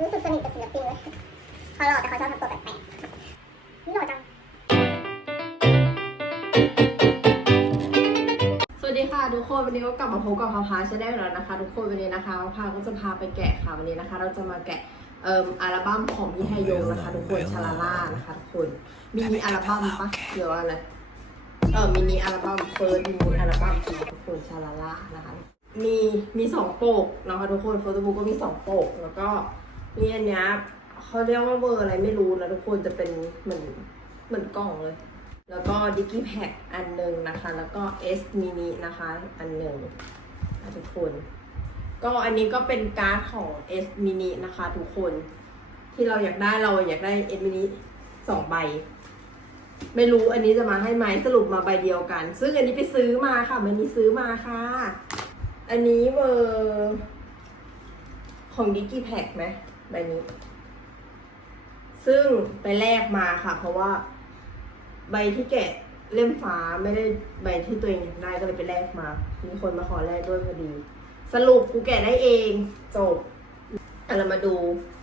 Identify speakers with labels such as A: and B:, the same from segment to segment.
A: รู้สึกสนิทกับศิลปินเลยเขาหล่อแต่เขาชอบทำตัวแปลกๆนี่หล่อจัง
B: สวัสดีค่ะทุกคนวันนี้ก็กลับมาพบกับพาพาชาแนลแล้วนะคะ ทุกคนวันนี้นะคะพาพาก็จะพาไปแกะค่ะวันนี้นะคะ เราจะมาแกะเอ่ออัลบั้มของพี่ไฮโยงนะคะ ทุกคนชาลาล่านะคะทุกคนมินิอัลบั้มปะเดี๋ยวอะไรเออมินิอัลบั้มเฟิร์สมินิอัลบั้มค่ทุกคนชาลาล่านะคะมีมีสองโปกนะคะทุกคนโฟโต้บุ๊กก็มีสองโปกแล้วก็ มีอันเนี้ยเขาเรียกว่าเบอร์อะไรไม่รู้นะทุกคนจะเป็นเหมือนเหมือนกล่องเลย แล้วก็ดิ c กี้แพ็กอันหนึ่งนะคะ แล้วก็ S mini นะคะอันหนึ่งทุกคน ก็อันนี้ก็เป็นการ์ดของ S mini นะคะทุกคน ที่เราอยากได้เราอยากได้ S mini สองใบ ไม่รู้อันนี้จะมาให้ไหมสรุปมาใบเดียวกัน ซึ่งอันนี้ไปซื้อมาค่ะมันนี้ซื้อมาค่ะ อันนี้เบอร์ของดิ c กี้แพ็กไหม ใบนี้ ซึ่งไปแลกมาค่ะ เพราะว่า ใบที่แกะเล่มฟ้าไม่ได้ใบที่ตัวเองอยากได้ก็เลยไปแลกมา มีคนมาขอแลกด้วยพอดี สรุปกูแกะได้เองจบอะเรามาดู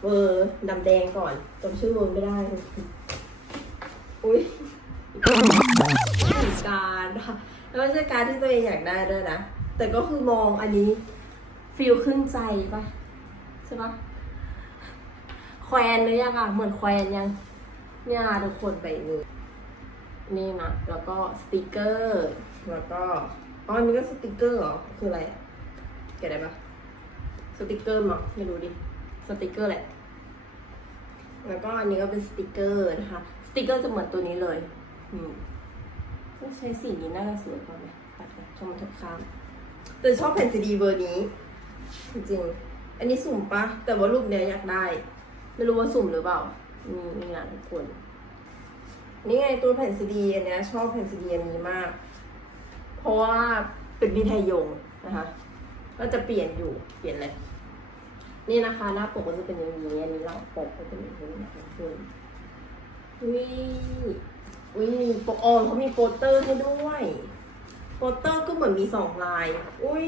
B: เวอร์ดำแดงก่อนจำชื่อเวอร์ไม่ได้ อุ้ยการค่ะแล้วไม่ใช่การที่ตัวเองอยากได้ด้วยนะ แต่ก็คือมองอันนี้ฟีลขึ้นใจปะใช่ปะ แควนหรือยังอะเหมือนแควนยังเนี่ยทุกคนไปนี่นี่นะแล้วก็สติกเกอร์แล้วก็อ๋ออันก็สติกเกอร์เหรอคืออะไรอะแกะได้ปะสติกเกอร์มั้งไม่รู้ดิสติกเกอร์แหละ แล้วก็อันนี้ก็เป็นสติกเกอร์นะคะสติกเกอร์จะเหมือนตัวนี้เลยอืมต้องใช้สีนี้น่าจะสวยกว่าไหมปัดไปชมมันทุกข้ามแต่ชอบแผ่นซีดีเบอร์นี้ จริงๆ อันนี้สุ่มปะแต่ว่ารูปเนี้ยอยากได้ ไม่รู้ว่าสุ่มหรือเปล่านี่นี่นะทุกคน นี่ไงตัวแผ่นซีดีอันเนี้ยชอบแผ่นซีดีอันนี้มาก เพราะว่าเป็นวิทยงนะคะ ก็จะเปลี่ยนอยู่ เปลี่ยนเลย นี่นะคะ หน้าปกก็จะเป็นอย่างนี้ อันนี้หลังปกก็เป็นอย่างนี้ทุกคนอุ้ยอุ้ยมีโปรออนเขามีโปสเตอร์ให้ด้วยโปสเตอร์ก็เหมือนมีสองลาย อุ้ย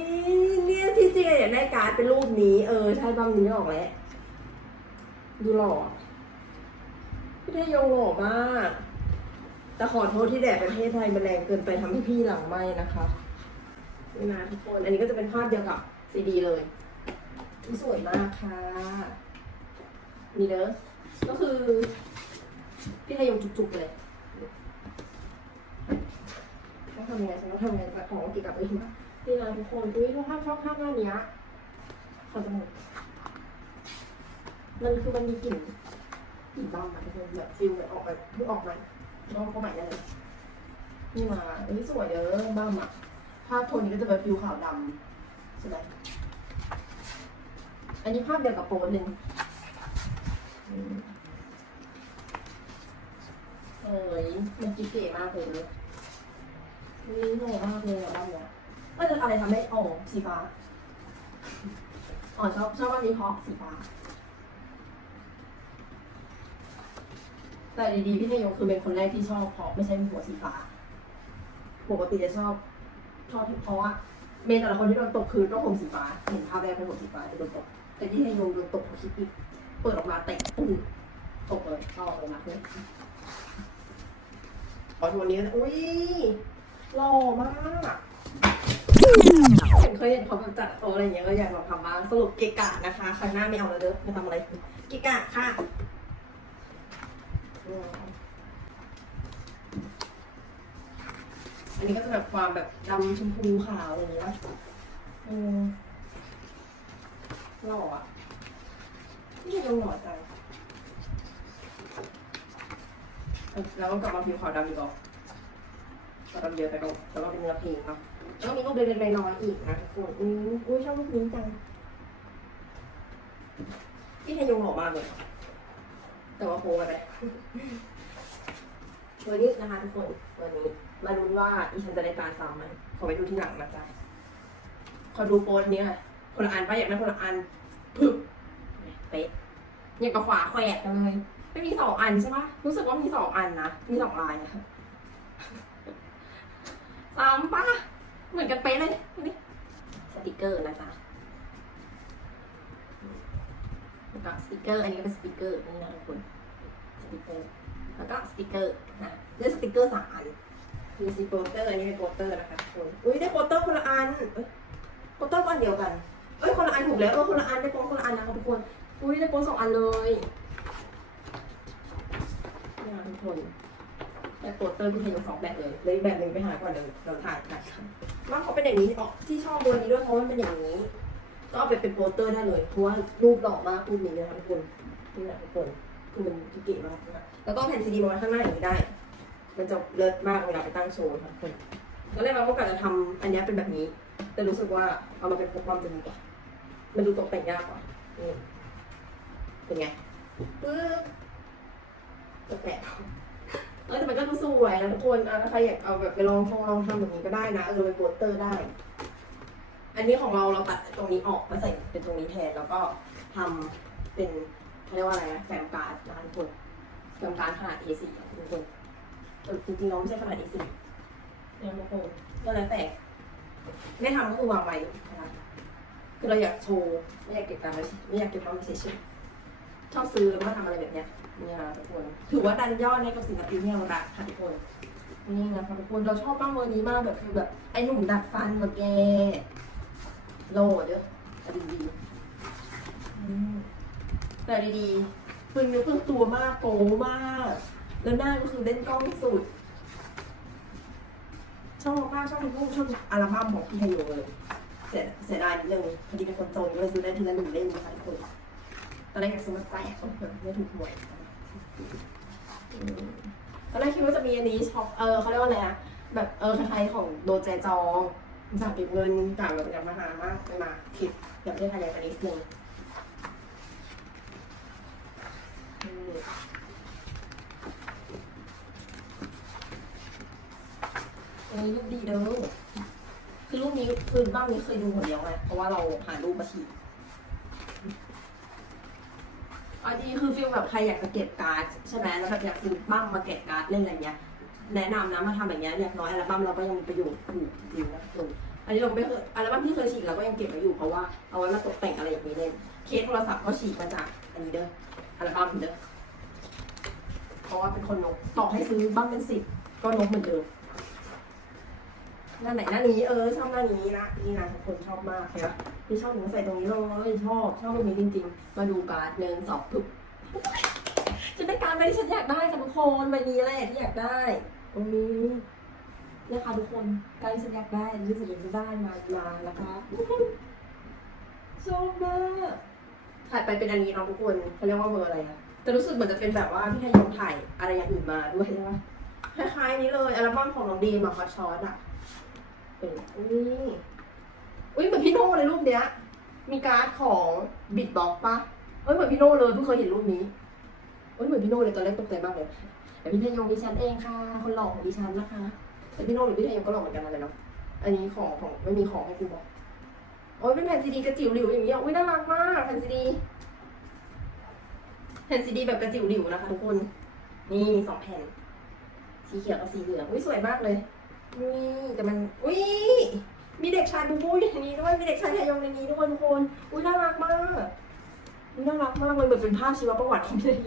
B: เนี่ยที่จริงอยากได้การ์ดเป็นรูปนี้ เออ ใช่บ้างนี้ออกแล้ว ดูหล่อพี่ได้ยงหล่อมาก แต่ขอโทษที่แดดประเทศไทยมันแรงเกินไปทำให้พี่หลังไหมนะคะนี่นะทุกคน อันนี้ก็จะเป็นภาพเดียวกับซีดีเลยมีสวยมากค่ะนี่เด้อก็คือ พี่ทยยงจุกๆเลยต้องทำยังไงฉันต้องทำยังไงจะของกี่กับเองนะนี่นะทุกคนอุ้ยชอบชอบภาพหน้านี้ขอจมูก มันคือมันมีกลิ่นกลิ่นบ้างอะทุกคนแบบฟิลแบบออกแบบเพิ่งออกมาลองก็ใหม่ได้เลยนี่มาอันนี้สวยเด้อบ้ามอะภาพโทนนี้ก็จะเป็นฟิวขาวดำใช่ไหมอันนี้ภาพเดียวกับโปสหนึ่งอืมเอ้ยมันจิ๊กเก๋มากเลยเลยนี่เหนื่อยมากเลยอะบ้านเนี้ยว่าจะอะไรทำให้อ๋อสีฟ้าอ๋อชอบชอบอันนี้เพราะสีฟ้า แต่ดีๆพี่นายงคือเป็นคนแรกที่ชอบเพราะไม่ใช่หัวสีฟ้าปกติจะชอบ ชอบเพราะว่าเมนแต่ละคนที่โดนตกคือต้องผมสีฟ้าเห็นภาพแรกเป็นผมสีฟ้าจะโดนตก แต่ที่ให้ยงโดนตกเพราะคิดอีกเปิดออกมาเตะปุ้งตกเลยเข้าเลยนะเพื่อนพอทัวนี้นะอุ้ยหล่อมากเคยเห็นเขาแบบจัดโต๊ะอะไรอย่างเงี้ยก็อยากลองทำบ้างสรุปเกะกะนะคะครั้งหน้าไม่เอาแล้วเด้อไม่ทำอะไร เกะกะค่ะ อันนี้ก็จะแบบความแบบดำชมพูขาวอะไรอย่างเงี้ยอืมหล่ออะนี่ยังหล่อจังเออแล้วก็กลับมาผิวขาวดำอีกหรอขาวดำเยอะไปก็แล้วก็เป็นเนื้อเพลงเนาะแล้วมีรูปเล็กๆน้อยๆอีกนะทุกคนอุ้ยชอบรูปนี้จังพี่ทยงหล่อมากเลย แต่ว่าโพสอะไร ตัวนี้นะคะทุกคนตัวนี้ มาลุ้นว่าอีฉันจะได้ตาซ้ำไหมขอไปดูที่หลังนะจ๊ะขอดูโปสเนี้ยคนละอันป้าอยากได้คนละอันปึ๊บเป๊ะอย่างกับขวาแขวกกันเลยไม่มีสองอันใช่ปะรู้สึกว่ามีสองอันนะ มีสองลายอะซ้ำปะเหมือนกันเป๊ะเลยนี่สติกเกอร์นะจ๊ะแล้วก็สติกเกอร์ อันนี้ก็เป็นสติกเกอร์นี่นะทุกคน ติกเกอร์ แล้วก็สติกเกอร์นะได้สติกเกอร์สามอันมีซีโปสเตอร์อันนี้เป็นโปสเตอร์นะคะทุกคนอุ้ยได้โปสเตอร์คนละอันเอ้ยโปสเตอร์ก็อันเดียวกัน เอ้ยคนละอันถูกแล้วเออคนละอันได้โปสคนละอันนะคะทุกคน อุ้ยได้โปสสองอันเลยนี่นะทุกคนได้โปสเตอร์ที่เห็นอยู่สองแบบเลยเลยอีกแบบหนึ่งไปหาก่อนเดี๋ยวเราถ่ายนะครับว่าเขาเป็นอย่างนี้ออกที่ชอบตัวนี้ด้วยเพราะว่ามันเป็นอย่างนี้ ก็เอาไปเป็นโปสเตอร์ได้เลยเพราะว่ารูปหล่อมากรูปนี้นะคะทุกคนนี่แหละทุกคน คือมันเก๋มากนะแล้วก็แผ่นซีดีมาข้างหน้าอย่างนี้ได้ มันจะเลิศมากเวลาไปตั้งโชว์ค่ะทุกคนตอนแรกเราก็กะจะทำอันนี้เป็นแบบนี้ แต่รู้สึกว่าเอามาเป็นโปรแกรมจะดีกว่า มันดูตกแต่งยากกว่านี่เป็นไงปึ๊บตกแต่งเออแต่มันก็ดูสวยนะทุกคนอะถ้าใครอยากเอาแบบไปลองทงลองทำแบบนี้ก็ได้นะ เออเป็นโปสเตอร์ได้ อันนี้ของเราเราตัดตรงนี้ออกมาใส่เป็นตรงนี้แทนแล้วก็ทำเป็น เรียกว่าอะไรนะแฟมการ์ดนะคะทุกคนแฟมการ์ดขนาด A4 อะทุกคนจริงๆเราไม่ใช่ขนาด A4 เนี่ยทุกคนก็แล้วแต่ไม่ทำก็คือวางไว้นะคะคือเราอยากโชว์ไม่อยากเก็บตังค์ไว้ไม่อยากเก็บตังค์ไว้เฉยๆชอบซื้อแล้วมาทำอะไรแบบเนี้ยเนี่ยนะทุกคนถือว่าดันยอดในกับศิลปินที่เรารักค่ะทุกคนนี่นะคะทุกคนเราชอบมากเวอร์นี้มากแบบคือแบบไอ้หนุ่มดัดฟันแบบแกโลดเด้อแต่ดีๆ แต่ดีๆพึ่งนิ้วพึ่งตัวมากโกมาก แล้วหน้าก็คือเล่นกล้องสุด ชอบมากชอบทุกรูปชอบอัลบั้มของพี่ไฮโยเลยเสียเสียดายนิดนึงพอดีเป็นคนจนก็เลยซื้อได้ทีละหนึ่งเล่มนะคะทุกคนตอนแรกอยากซื้อมาแจกคนเพื่อนไม่ถูกหวยตอนแรกคิดว่าจะมีอันนี้ช็อปเออเขาเรียกว่าอะไรอะแบบเออคล้ายๆของโดเจจองจากเก็บเงินจากแบบอยากมหามากไปมาคิดอยากได้ขยายกันนิดนึง อันนี้รูปดีเด้อคือรูปนี้คือบ้างนี้เคยดูหมดแล้วไงเพราะว่าเราหารูปมาฉีดอันนี้คือฟิลแบบใครอยากจะเก็บการ์ดใช่ไหมแล้วแบบอยากซื้อบ้างมาเก็บการ์ดเล่นอะไรเงี้ย แนะนำนะมาทำแบบเนี้ยอย่างน้อยอัลบั้มเราก็ยังมีประโยชน์อยู่จริงนะคุณอันนี้เราไม่เคยอัลบั้มที่เคยฉีกเราก็ยังเก็บไว้อยู่เพราะว่าเอาไว้มาตกแต่งอะไรอย่างนี้เล่นเคสโทรศัพท์ก็ฉีกมาจากอันนี้เด้ออัลบั้มเด้อ เพราะว่าเป็นคนนกต่อให้ซื้อบ้างเป็นสิบก็นกเหมือนเดิมหน้าไหนหน้านี้เออชอบหน้านี้นะนี่นะทุกคนชอบมากเห็นปะพี่ชอบหนูใส่ตรงนี้เลยชอบชอบตรงนี้จริง ๆ มาดูการ์ดเนินสอบปุ๊บจะได้การ์ดใบที่ฉันอยากได้ค่ะทุกคนใบนี้แหละที่อยากได้ตรงนี้เนี่ยค่ะทุกคนการที่ฉันอยากได้รู้สึกอยากจะได้มามานะคะชอบมากถ่ายไปเป็นอันนี้เนาะทุกคนเขาเรียกว่าเบอร์อะไรอะ แต่รู้สึกเหมือนจะเป็นแบบว่าพี่ไทยยงถ่ายอะไรอย่างอื่นมาด้วยใช่ไหมคล้ายๆนี้เลยอัลบั้มของน้องดีมอะคอชอตอะเป็นอุ้ยอุ้ยเหมือนพี่โน่เลยรูปเนี้ย มีการ์ดของบิดบ็อกปะเอ้ยเหมือนพี่โน่เลยเพิ่งเคยเห็นรูปนี้เอ้ยเหมือนพี่โน่เลยตอนแรกตกใจมากเลยแต่พี่ทยงดิฉันเองค่ะ คนหล่อของดิฉันนะคะแต่พี่โน่หรือพี่ทยงก็หล่อเหมือนกันนั่นแหละเนาะอันนี้ของของไม่มีของให้กูบอกโอ้ยเป็นแผ่นซีดีกระจิ๋วหลิวอย่างเงี้ยอุ้ยน่ารักมากแผ่นซีดี แผ่นซีดีแบบกระจิ๋วหลิวนะคะทุกคน นี่มีสองแผ่น สีเขียวกับสีเหลือง อุ้ยสวยมากเลย นี่แต่มัน อุ้ยมีเด็กชายบูบูอยู่ในนี้ด้วย มีเด็กชายทยงในนี้ด้วยทุกคน อุ้ยน่ารักมากอุ้ยน่ารักมากเลยเหมือนเป็นภาพชีวประวัติของเลย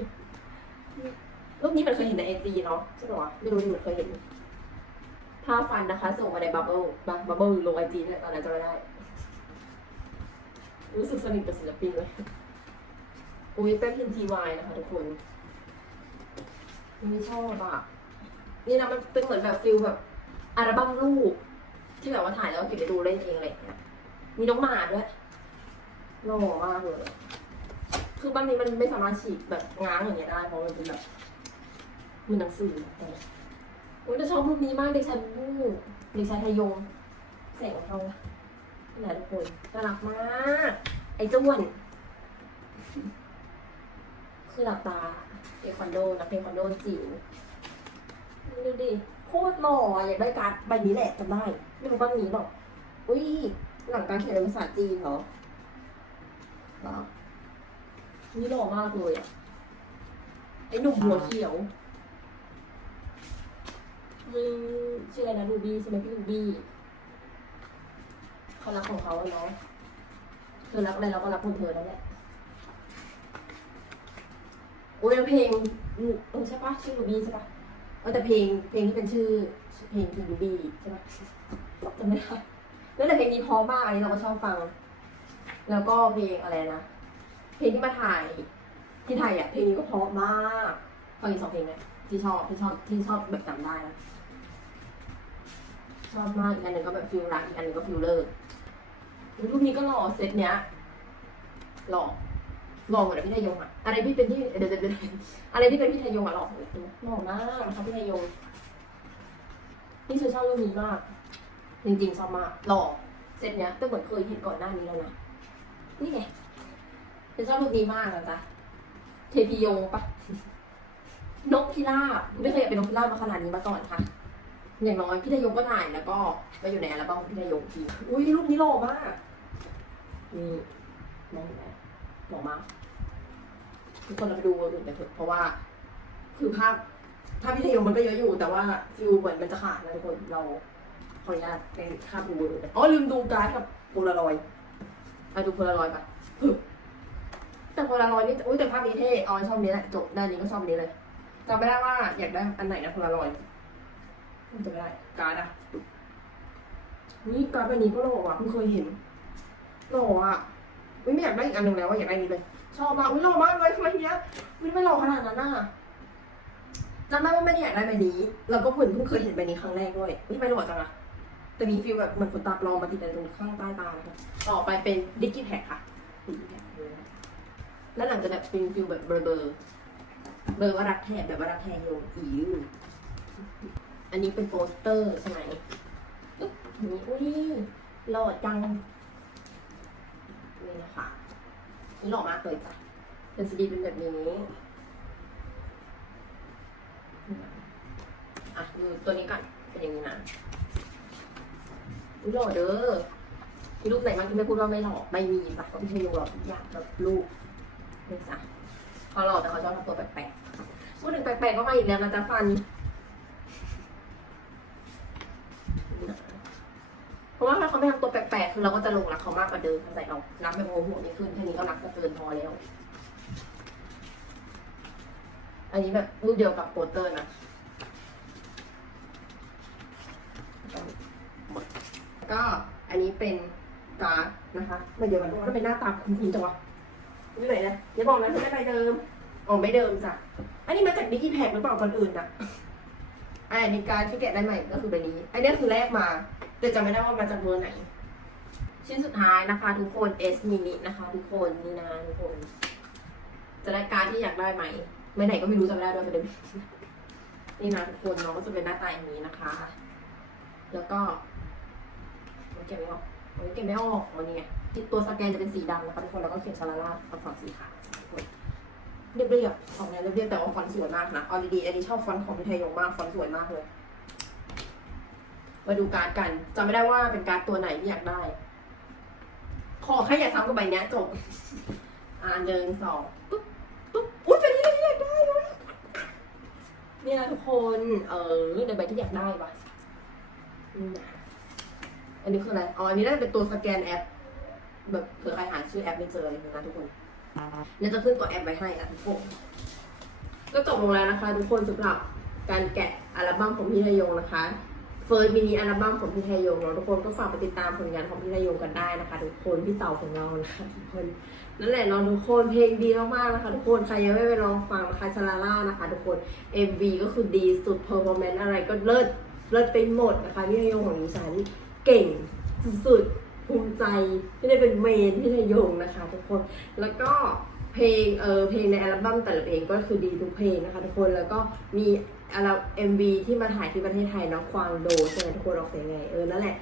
B: รูปนี้มันเคยเห็นในเอจีเนาะใช่ปะวะไม่รู้ดิมันเคยเห็นภาพฟันนะคะ ส่งมาในบับเบิ้ลบับเบิ้ลลงไอจีเนี่ยตอนนั้นจะไม่ได้ รู้สึกสนิทกับศิลปินเลย อุ้ยแป้งพิมทีวายนะคะทุกคนไม่ชอบอะ นี่นะมันเป็นเหมือนแบบฟิลแบบอัลบั้มรูปที่แบบว่าถ่ายแล้วเก็บไปดูเล่นเองอะไรอย่างเงี้ย มีน้องหมาด้วยหล่อมากเลยคือบางทีมันไม่สามารถฉีกแบบง้างอย่างเงี้ยได้เพราะมันเป็นแบบมันหนังสือแต่โอ้ยแต่ชอบรูปนี้มากเด็กชายบูเด็กชายไทยงแสงของเขานี่แหละทุกคนน่ารักมาก ไอ้จ้วน คือหลับตาเทควันโดนักเทควันโดจิ๋วดูดิโคตรหล่ออยากได้การ์ดใบนี้แหละจำได้ไม่รู้บ้างนี้บอกอุ้ยหลังการเขียนเป็นภาษาจีนเหรอหรอนี่หล่อมากเลยอะไอหนุ่มหัวเขียวอืมชื่ออะไรนะรูบี้ใช่ไหมพี่รูบี้เขารักของเขาเนาะเธอรักอะไรเราก็รักคนเธอนั่นแหละ โอ้ยแล้วเพลงเออใช่ปะชื่อรูบี้ใช่ปะเออแต่เพลงเพลงที่เป็นชื่อเพลงคือรูบี้ใช่ปะจำไม่ได้แล้วแต่เพลงนี้เพราะมากอันนี้เราก็ชอบฟัง แล้วก็เพลงอะไรนะเพลงที่มาถ่ายที่ไทยอะเพลงนี้ก็เพราะมากฟังอีกสองเพลงเลยที่ชอบที่ชอบที่ชอบแบบจำได้นะชอบมากอีกอันหนึ่งก็แบบฟิลรักอีกอันหนึ่งก็ฟิลเลอร์รูปนี้ก็หล่อเซตเนี้ยหล่อ ล่อเหมือพี่ทยงอะอะไรที่เป็นที่เดี๋ยวเดี๋ยวอะไรที่เป็นพี่ทยงอะหล่อเลยหล่อมากนะคะพี่ทยงนี่ฉันชอบรูปนี้มาก จริงๆชอบมากหล่อเซตเนี้ยแต่เหมือนเคยเห็นก่อนหน้านี้แล้วนะนี่ไงฉันชอบรูปนี้มากนะจ๊ะเทพีโยปะนกพิราบไม่เคยเป็นนกพิราบมาขนาดนี้มาก่อนค่ะ อย่างน้อยพี่ทยงก็ถ่ายแล้วก็มาอยู่ในอัลบั้มของพี่ทยงทีอุ้ยรูปนี้หล่อมากนี่มองเห็นไหมอมาทุกคนเราไปดูอื่นกันเถอะเพราะว่า คือภาพภาพพี่ทยงมันก็เยอะอยู่ แต่ว่าฟิลเหมือนมันจะขาดนะทุกคนเราขออนุญาตไปข้ามดูอื่นอ๋อลืมดูการ์ดกับโพลารอยไปดูโพลารอยด์ปแต่โพลารอยนี่อุ้ยแต่ภาพนี้เท่อ๋อชอบนี้แหละจบด้านนี้ก็ชอบนี้เลยจำไม่ได้ว่าอยากได้อันไหนนะโพลารอยจำไม่ได้การ์ดอะนี่การ์ดใบนี้ก็หล่ออะเพิ่งเคยเห็นหล่ออะ อุ๊ยไม่อยากได้อีกอันหนึ่งแล้วว่าอยากได้นี้เลย ชอบมากอุ้ยหล่อมากเลยทำไมเนี้ยไม่ไม่หล่อขนาดนั้นอะจำได้ว่าไม่ได้อยากได้ใบนี้แล้วก็เพิ่งเพิ่งเคยเห็นใบนี้ครั้งแรกด้วยอุ้ยทำไมหล่อจังอะแต่มีฟีลแบบเหมือนขนตาปลอมมาติดในตรงข้างใต้ตานะคะต่อไปเป็นดิกกี้แท็กค่ะดิกกี้แท็กแล้วหลังจะแบบเป็นฟีลแบบเบอร์เบอร์เบอร์ว่ารักแทบแบบว่ารักแทนโยงอีวอันนี้เป็นโปสเตอร์ใช่ไหมอึ๊บนี่อุ้ยหล่อจัง นี่นะคะนี่หล่อมากเลยจ้ะเป็นซีดีเป็นแบบนี้อะดูตัวนี้ก่อนเป็นอย่างนี้นะหล่อเด้อมีรูปไหนบ้างที่ไม่พูดว่าไม่หล่อไม่มีจ้ะก็ไม่ช่ยูหรอกทุกอย่างแบบรูปนี่จ้ะเขาหล่อแต่เขาชอบทำตัวแปลกๆพูดถึงแปลกๆก็มาอีกแล้วนะจ๊ะฟัน ราะว่าถ้าเขาไม่ทำตัวแปลกๆ คือเราก็จะหลงรักเขามากกว่าเดิมเข้าใจเรารักแบบโมโหนี่ขึ้นแค่นี้ก็รักก็เกินพอแล้ว อันนี้แบบรูปเดียวกับโปสเตอร์นะก็อันนี้เป็นการ์ดนะคะไม่เดียวกันก็เป็นหน้าตาคุ้นๆจังวะนี่ไหนนะอย่าบอกนะไม่ได้ใบเดิมอ๋อไม่เดิมจ้ะอันนี้มาจากดิจิแพคหรือเปล่าคนอื่นอะอ่าอันนี้การดที่แกะได้ใหม่ก็คือใบนี้ อันนี้คือแรกมา แต่จำไม่ได้ว่ามาจากเบอร์ไหน ชิ้นสุดท้ายนะคะ ทุกคน S mini นะคะ ทุกคนนี่นะทุกคน จะได้การที่อยากได้ไหมไม่ไหนก็ไม่รู้จำไม่ได้ด้วยประเด็นนี่นะทุกคนน้องก็จะเป็นหน้าตาอย่างนี้นะคะ แล้วก็มันเก็บไม่ออกมันเก็บไม่ออกวันนี้ที่ตัวสแกนจะเป็นสีดำนะคะทุกคนแล้วก็เขียนชาลาล่ากับฝั่งสีขาวเรียบเรียบๆออกแนวเรียบเรียบแต่ว่าฟอนต์สวยมากนะเอาดีๆอันนี้ชอบฟอนต์ของพิทยงมากฟอนต์สวยมากเลย มาดูการ์ดกันจำไม่ได้ว่าเป็นการ์ดตัวไหนที่อยากได้ ขอแค่อย่าซ้ำกับใบเนี้ยจบ อ่านเดินสองปุ๊บปุ๊บอุ้ยเป็นที่ที่อยากได้เลยเนี่ยทุกคนเออในใบที่อยากได้ปะนี่นะอันนี้คืออะไรอ๋ออันนี้น่าจะเป็นตัวสแกนแอป แบบเผื่อใครหาชื่อแอปไม่เจออะไรอย่างเงี้ยนะทุกคนเนี่ยจะขึ้นตัวแอปไว้ให้นะทุกคนก็จบลงแล้วนะคะ ทุกคนสำหรับการแกะอัลบั้มของพี่ทยงนะคะ เฟิร์สมินิอัลบั้มของพี่ไทยงเนาะทุกคนก็ฝากไปติดตามผลงานของพี่ไทยงกันได้นะคะ ทุกคนพี่เต่าของเรานะคะทุกคนนั่นแหละเนาะทุกคนเพลงดีมากๆนะคะ ทุกคนใครยังไม่ไปลองฟังนะคะชาลาล่านะคะ ทุกคน MV ก็คือดีสุดเพอร์ฟอร์แมนซ์อะไรก็เลิศเลิศไปหมดนะคะพี่ไทยงของดิฉันเก่งสุดๆภูมิใจที่ได้เป็นเมนพี่ไทยงนะคะ ทุกคนแล้วก็เพลงเออเพลงในอัลบั้มแต่ละเพลงก็คือดีทุกเพลงนะคะ ทุกคนแล้วก็มี อัลเอ็มวีที่มาถ่ายที่ประเทศไทยเนาะควางโดใช่ไหมทุกคนออกเสียงไงเออนั่นแหละ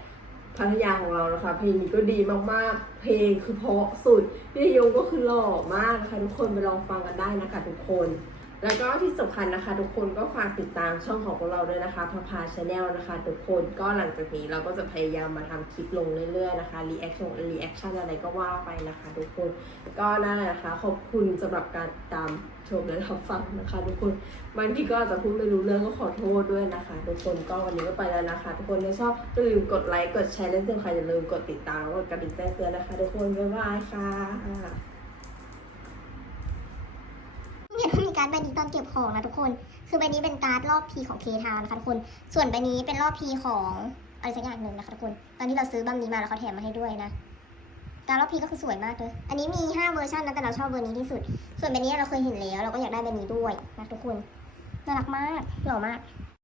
B: พัทยาของเรานะคะ เพลงนี้ก็ดีมากๆ เพลงคือเพราะสุดพี่ยงก็คือหล่อมากนะคะทุกคนไปลองฟังกันได้นะคะทุกคน แล้วก็ที่สำคัญนะคะ ทุกคนก็ฝากติดตามช่องของพวกเราด้วยนะคะพาพาชาแนลนะคะ ทุกคนก็หลังจากนี้เราก็จะพยายามมาทำคลิปลงเรื่อยๆนะคะรีแอคชั่นรีแอคชั่นอะไรก็ว่าไปนะคะ ทุกคนก็นั่นแหละนะคะขอบคุณสำหรับการตาม ชมและรับฟังนะคะ ทุกคนบางทีก็อาจจะพูดไม่รู้เรื่องก็ขอโทษด้วยนะคะ ทุกคนก็วันนี้ก็ไปแล้วนะคะ ทุกคนถ้าชอบอย่าลืมกดไลค์กดแชร์และที่สำคัญอย่าลืมกดติดตามกดกระดิ่งแจ้งเตือนนะคะ ทุกคนบ๊ายบายค่ะ
A: เห็นก็มีการ์ดใบนี้ตอนเก็บของนะทุกคน คือใบนี้เป็นการ์ดรอบพีของเคทาวนะคะทุกคน ส่วนใบนี้เป็นรอบพีของอะไรสักอย่างหนึ่งนะคะทุกคน ตอนที่เราซื้อบัมนี้มาแล้วเขาแถมมาให้ด้วยนะ การรอกพีก็คือสวยมากเลย อันนี้มี 5 เวอร์ชันนะแต่เราชอบเวอร์นี้ที่สุด ส่วนแบนี้เราเคยเห็นแล้ว เราก็อยากได้ใบนี้ด้วยนะทุกคน น่ารักมาก หล่อมาก